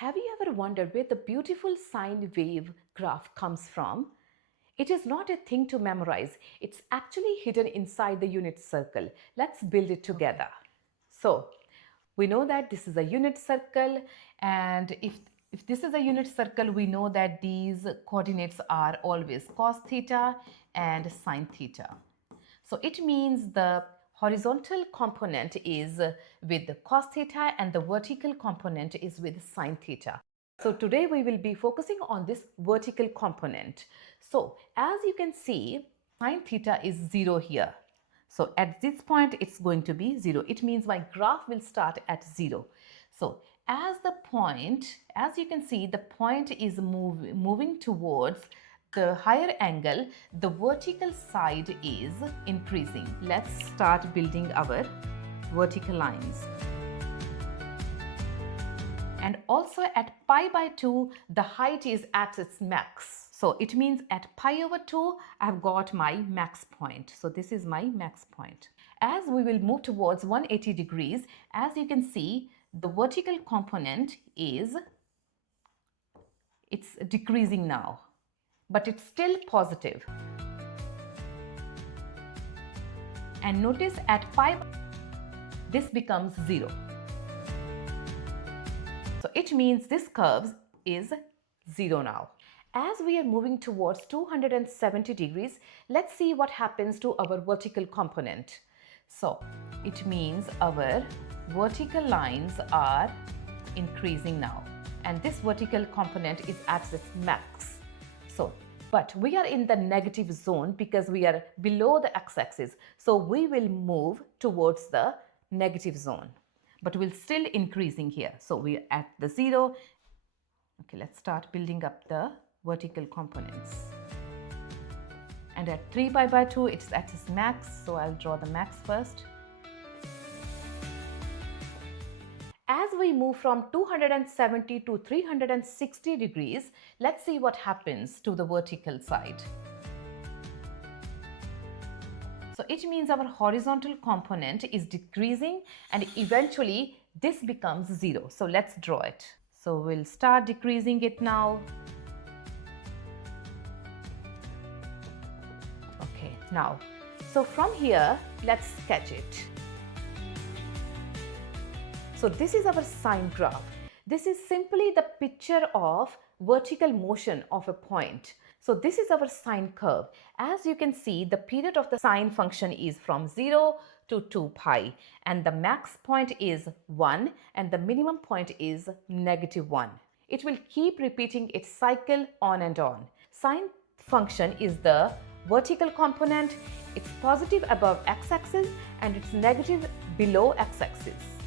Have you ever wondered where the beautiful sine wave graph comes from? It is not a thing to memorize. It's actually hidden inside the unit circle. Let's build it together. So, we know that this is a unit circle, and if this is a unit circle, we know that these coordinates are always cos theta and sine theta. So it means the horizontal component is with the cos theta and the vertical component is with sine theta. So today we will be focusing on this vertical component. So as you can see, sine theta is 0 here. So at this point it's going to be 0. It means my graph will start at 0. So as you can see, the point is moving towards the higher angle, the vertical side is increasing. Let's start building our vertical lines. And also at pi by 2, the height is at its max. So it means at pi over 2, I've got my max point. So this is my max point. As we will move towards 180 degrees, as you can see, the vertical component it's decreasing now, but it's still positive. And notice at pi, this becomes 0. So it means this curve is 0 now. As we are moving towards 270 degrees, let's see what happens to our vertical component. So it means our vertical lines are increasing now, and this vertical component is at its max. But we are in the negative zone because we are below the x-axis. So we will move towards the negative zone, but we're still increasing here. So we're at the 0. Okay, let's start building up the vertical components. And at 3 pi by 2, it's at its max. So I'll draw the max first. As we move from 270 to 360 degrees, let's see what happens to the vertical side. So it means our horizontal component is decreasing and eventually this becomes 0. So let's draw it. So we'll start decreasing it now. Okay, now, so from here, let's sketch it. So this is our sine graph. This is simply the picture of vertical motion of a point. So this is our sine curve. As you can see, the period of the sine function is from 0 to 2 pi, and the max point is 1 and the minimum point is -1. It will keep repeating its cycle on and on. Sine function is the vertical component. It's positive above x-axis and it's negative below x-axis.